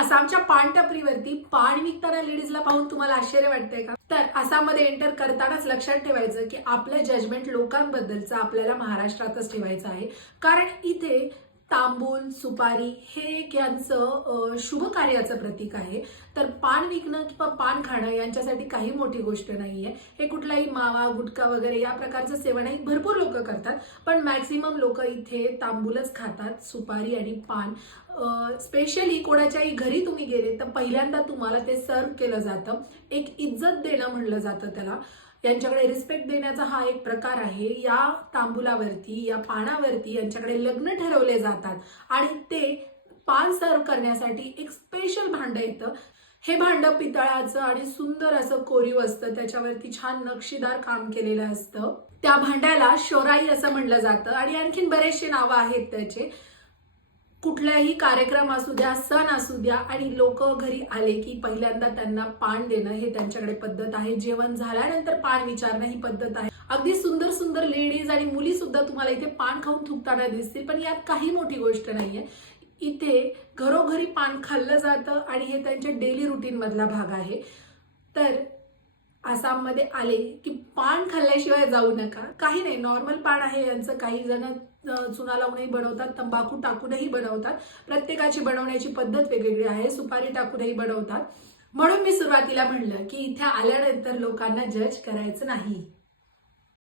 आसामच्या पानटपरीवरती पान विकताना लेडीजला पाहून तुम्हाला आश्चर्य वाटतंय का? तर आसाममध्ये एंटर करतानाच लक्षात ठेवायचं की आपलं जजमेंट लोकांबद्दलचं आपल्याला महाराष्ट्रातच ठेवायचं आहे. कारण इथे तांबूल, सुपारी हे एक यांचं शुभ कार्याचं प्रतीक आहे. तर पान विकणं किंवा पान खाणं यांच्यासाठी काही मोठी गोष्ट नाहीये. हे कुठलाही मावा, गुटखा वगैरे या प्रकारचं सेवनही भरपूर लोक करतात, पण मॅक्सिमम लोक इथे तांबूलच खातात, सुपारी आणि पान. स्पेशली कोणाच्याही घरी तुम्ही गेले तर पहिल्यांदा तुम्हाला ते सर्व केलं जातं. एक इज्जत देणं म्हणलं जातं त्याला. यांच्याकडे रिस्पेक्ट देण्याचा हा एक प्रकार आहे. या तांबूलावरती, या पानावरती यांच्याकडे लग्न ठरवले जातात आणि ते पान सर्व करण्यासाठी एक स्पेशल भांडं येतं. हे भांडं पितळाचं आणि सुंदर असं कोरीव असतं, त्याच्यावरती छान नक्षीदार काम केलेलं असतं. त्या भांड्याला शोराई असं म्हणलं जातं आणि आणखीन बरेचसे नावं आहेत त्याचे. कुठलाही कार्यक्रम असू द्या, सण असू द्या आणि लोक घरी आले की पहिल्यांदा त्यांना पान देणं हे त्यांच्याकडे पद्धत आहे. जेवण झाल्यानंतर पान विचारणं ही पद्धत आहे. अगदी सुंदर सुंदर लेडीज आणि मुली सुद्धा तुम्हाला इथे पान खाऊन थुकताना दिसतील, पण यात काही मोठी गोष्ट नाहीये. इथे घरोघरी पान खाल्लं जातं आणि हे त्यांच्या डेली रुटीन मधला भाग आहे. तर आसाममध्ये आले की पान खाल्ल्याशिवाय जाऊ नका. काही नाही, नॉर्मल पान आहे यांचं. काही जण चुना लावूनही बनवतात, तंबाखू टाकूनही बनवतात. प्रत्येकाची बनवण्याची पद्धत वेगवेगळी आहे. सुपारी टाकूनही बनवतात. म्हणून मी सुरुवातीला म्हणलं की इथे आल्यानंतर लोकांना जज करायचं नाही.